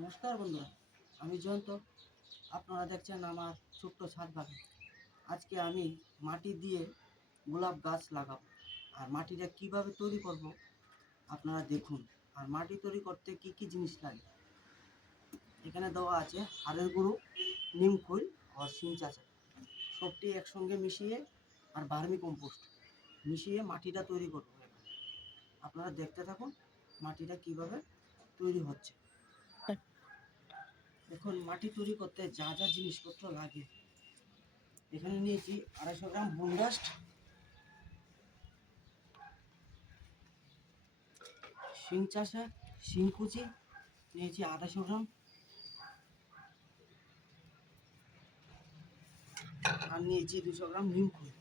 নমস্কার বন্ধুরা, আমি জয়ন্ত। আপনারা দেখছেন আমার ছোট্ট ছাদ বাগান। আজকে আমি মাটি দিয়ে গোলাপ গাছ লাগাবো। আর মাটিটা কিভাবে তৈরি করব আপনারা দেখুন। আর মাটি তৈরি করতে কি কি জিনিস লাগে এখানে দেওয়া আছে: হাড়ের গুঁড়ো, নিম খৈল আর শিং চাচা, সবটি একসঙ্গে মিশিয়ে আর ভার্মি কম্পোস্ট মিশিয়ে মাটিটা তৈরি করব। আপনারা দেখতে থাকুন মাটিটা কিভাবে তৈরি হচ্ছে। এখন মাটি তৈরি করতে যা যা জিনিসপত্র লাগে, এখানে নিয়েছি 250 গ্রাম বোনডাস্ট, শিং চাষা, শিং কুচি নিয়েছি 250 গ্রাম, আর নিয়েছি 200 গ্রাম নিম খৈল।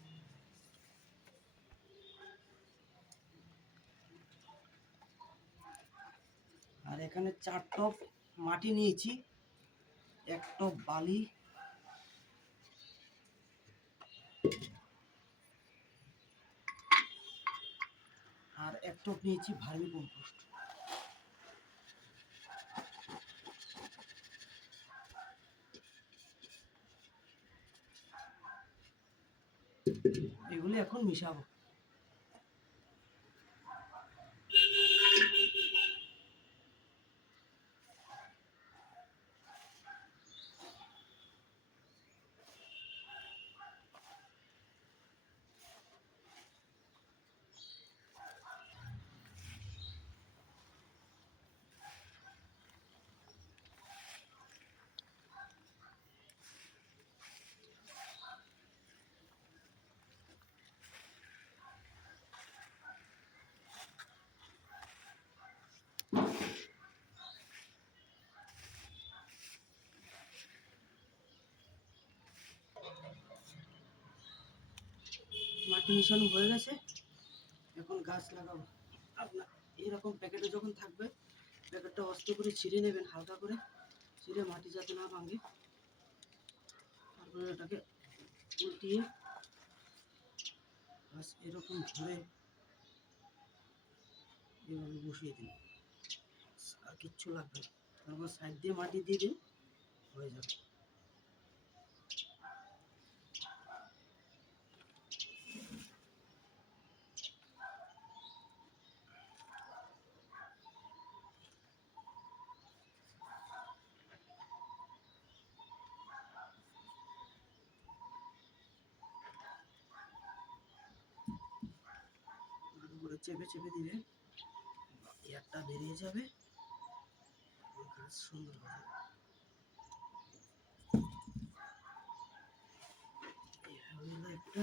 আর এখানে 4 টব মাটি নিয়েছি, 1 টব বালি, আর 1 টব নিয়েছি ভার্মি কম্পোস্ট। এগুলো এখন মিশাবো। মাটি মিশানো হয়ে গেছে, এখন গাছ লাগাবো। আপনার এরকম প্যাকেটে যখন থাকবে, প্যাকেটটা আস্তে করে ছিঁড়ে নেবেন, হালকা করে ছিঁড়ে, মাটি যাতে না ভাঙে। তারপরে এটাকে উল্টিয়ে বাস এরকম ধরে এভাবে বসিয়ে দিন, আর কিচ্ছু লাগবে না। তারপর সাইড দিয়ে মাটি দিয়ে দিন, হয়ে যাবে। করে চেপে চেপে দিলে এয়ারটা বেরিয়ে যাবে, গাছ সুন্দর হয়ে যাবে। একটা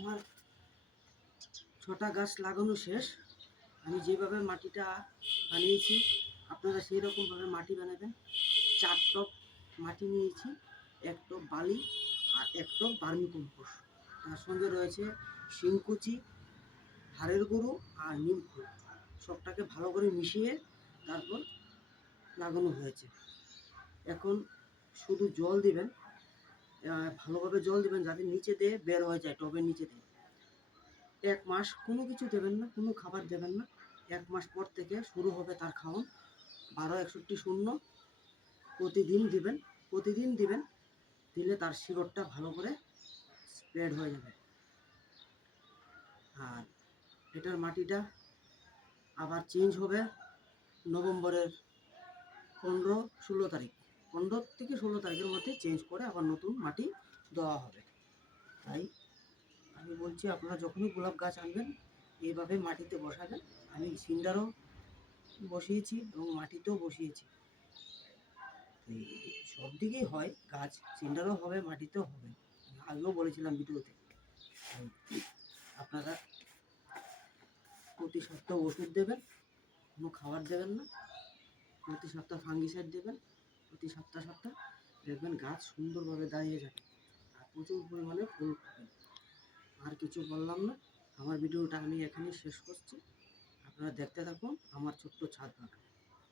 আমার 6টা গাছ লাগানো শেষ। আমি যেভাবে মাটিটা বানিয়েছি আপনারা সেই রকমভাবে মাটি বানাবেন। 4 টব মাটি নিয়েছি, 1 টব বালি আর 1 টব ভার্মি কম্পোস্ট। তার সঙ্গে রয়েছে শিংকুচি, হাড়ের গুঁড়ো আর নিম খোল। সবটাকে ভালো করে মিশিয়ে তারপর লাগানো হয়েছে। এখন শুধু জল দিবেন, ভালোভাবে জল দিবেন যাতে নিচে দিয়ে বের হয়ে যায়, টবের নিচে দিয়ে। 1 মাস কোনো কিছু দেবেন না, কোনো খাবার দেবেন না। 1 মাস পর থেকে শুরু হবে তার খাওয়ান। 12-61-0 প্রতিদিন দিবেন, প্রতিদিন দিবেন। দিলে তার শিকড়টা ভালো করে স্প্রেড হয়ে যাবে। আর এটার মাটিটা আবার চেঞ্জ হবে নভেম্বরের 15-16 তারিখ। 15 থেকে 16 তারিখের মধ্যে চেঞ্জ করে আবার নতুন মাটি দেওয়া হবে। তাই আমি বলছি আপনারা যখনই গোলাপ গাছ আনবেন এইভাবে মাটিতে বসাবেন। আমি সিন্ডারও বসিয়েছি এবং মাটিতেও বসিয়েছি। সব দিকেই হয় গাছ, সিন্ডারও হবে, মাটিতেও হবে। আগেও বলেছিলাম ভিডিওতে। আপনারা প্রতি সপ্তাহে ওষুধ দেবেন, কোনো খাবার দেবেন না। প্রতি সপ্তাহে ফাঙ্গিসাইড দেবেন, প্রতি সপ্তাহ দেখবেন গাছ সুন্দরভাবে দাঁড়িয়ে যাবে আর প্রচুর পরিমাণে ফুল পাবেন। আর কিছু বললাম না, আমার ভিডিওটা আমি এখানেই শেষ করছি। আপনারা দেখতে থাকুন আমার ছোট্ট ছাদ বাগান।